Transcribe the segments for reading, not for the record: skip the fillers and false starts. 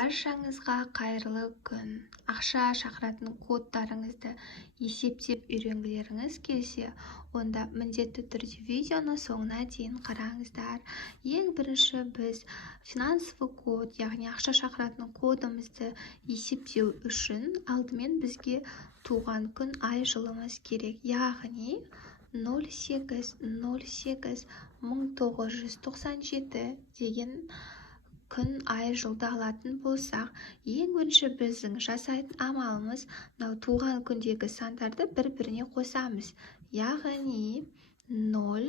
Баршаңызға қайырлы күн. Ақша шақыратын кодтарыңызды есептеп үйренгілеріңіз келсе, онда міндетті түрде видеоны соңына дейін қараңыздар. Ең бірінші біз финансовый код, яғни ақша шақыратын кодымызды есептеу үшін алдымен бізге туған күн, ай, жылымыз керек. Яғни 08-08-1997 деген күн, ай, жылды алатын болсақ, ең бірінші біздің жасайтын амалымыз мынау туған күндегі сандарды бір-біріне қосамыз. Яғни 0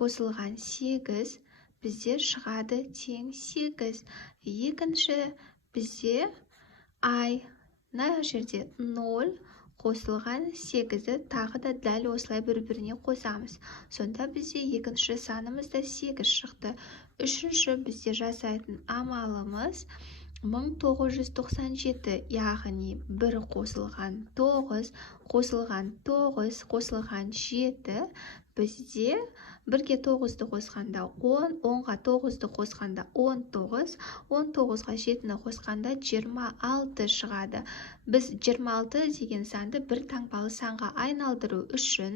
қосылған 8 бізде шығады тең 8. Екінші бізде ай, мына жерде 0 қосылған 8-ді тағы да дәл осылай бір-біріне қосамыз. Сонда бізде екінші санымыз да 8 шықты. Үшінші бізде жасайтын амалымыз 1997, яғни 1 қосылған 9, қосылған 9, қосылған 7, бізде 1-ге 9-ды қосқанда 10, 10-ға 9-ды қосқанда 19, 19-ға 7-ні қосқанда 26 шығады. Біз 26 деген санды бір таңбалы санға айналдыру үшін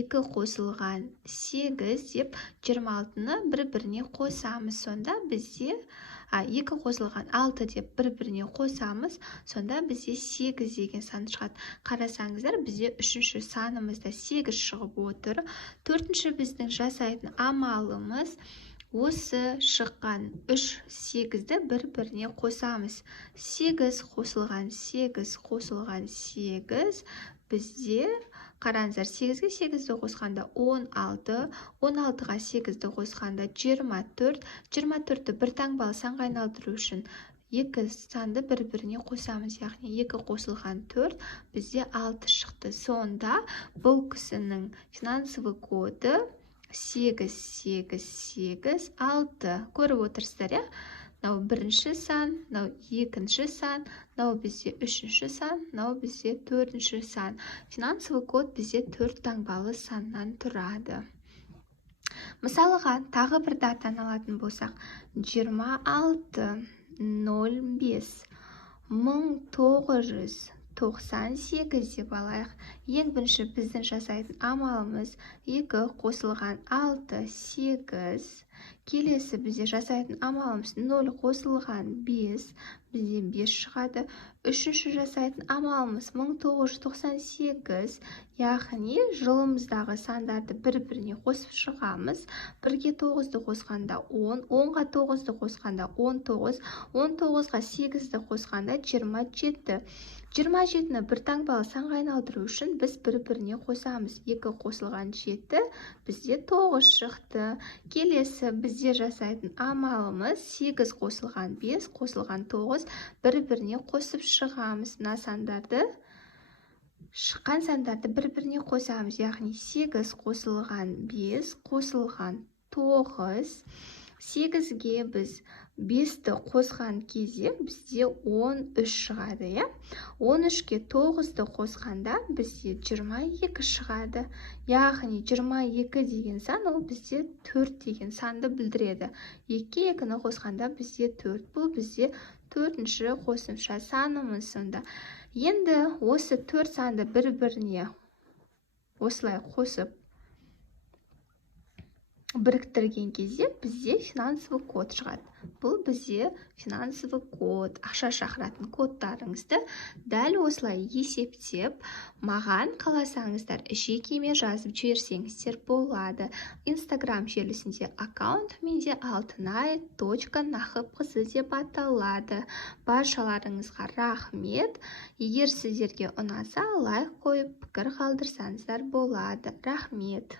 2 қосылған 8 деп 26-ны бір-біріне қосамыз. Сонда бізде 2 қосылған 6 деп бір-біріне қосамыз. Сонда бізде 8 деген сан шығады. Қарасаңыздар, бізде үшінші санымызда 8 шығып отыр. Төртінші біздің жасайтын амалымыз осы шыққан 3-8-ді бір-біріне қосамыз. 8 қосылған 8 қосылған 8 бізде, қараңыздар, 8-ге 8-ді қосқанда 16, 16-ға 8-ді қосқанда 24, 24-ті бір таңбалы санға айналдыру үшін 2 санды бір-біріне қосамыз, яғни 2 қосылған 4 бізде 6 шықты. Сонда бұл кісінің финансовый коды 8886. Көріп отырсыздар, иә? Мынау бірінші сан, мынау екінші сан, мынау бізде үшінші сан, мынау бізде төртінші сан. Финансовый код бізде 4 таңбалы саннан тұрады. Мысалыға, тағы бір датаны алатын болсақ, 26/05/1998 деп алайық. Ең бірінші біздің жасайтын амалымыз 2 қосылған 6, 8. Келесі бізде жасайтын амалымыз 0 қосылған 5, бізде 5 шығады. Үшінші жасайтын амалымыз 1998, яғни жылымыздағы сандарды бір-біріне қосып шығамыз. 1-ге 9-ды қосқанда 10, 10-ға 9-ды қосқанда 19, 19-ға 8-ді қосқанда 27. 27-ні бір таңбалы санға айналдыру үшін біз бір-біріне қосамыз. 2 қосылған 7 бізде 9 шықты. Келесі бізде жасайтын амалымыз 8 қосылған 5 қосылған 9 бір-біріне қосып шығамыз. Мына сандарды, шыққан сандарды бір-біріне қосамыз. Яғни 8 қосылған 5 қосылған 9. 8-ге біз 5-ті қосқан кезде бізде 13 шығады, иә? 13-ке 9-ды қосқанда бізде 22 шығады. Яғни 22 деген сан ол бізде 4 деген санды білдіреді. 2-ге 2-ні қосқанда бізде 4. Бұл бізде 4-ші қосымша санымыз. Сонда енді осы 4 санды бір-біріне осылай қосып біріктірген кезде бізде финансовый код шығады. Бұл бізде финансовый код. Ақша шақыратын кодтарыңызды дәл осылай есептеп, маған қаласаңыздар жекеме жазып жіберсеңіздер болады. Инстаграм желісінде аккаунт менде алтынай.нахыпқызы деп аталады. Баршаларыңызға рахмет. Егер сіздерге ұнаса, лайк қойып, пікір қалдырсаңыздар болады. Рахмет.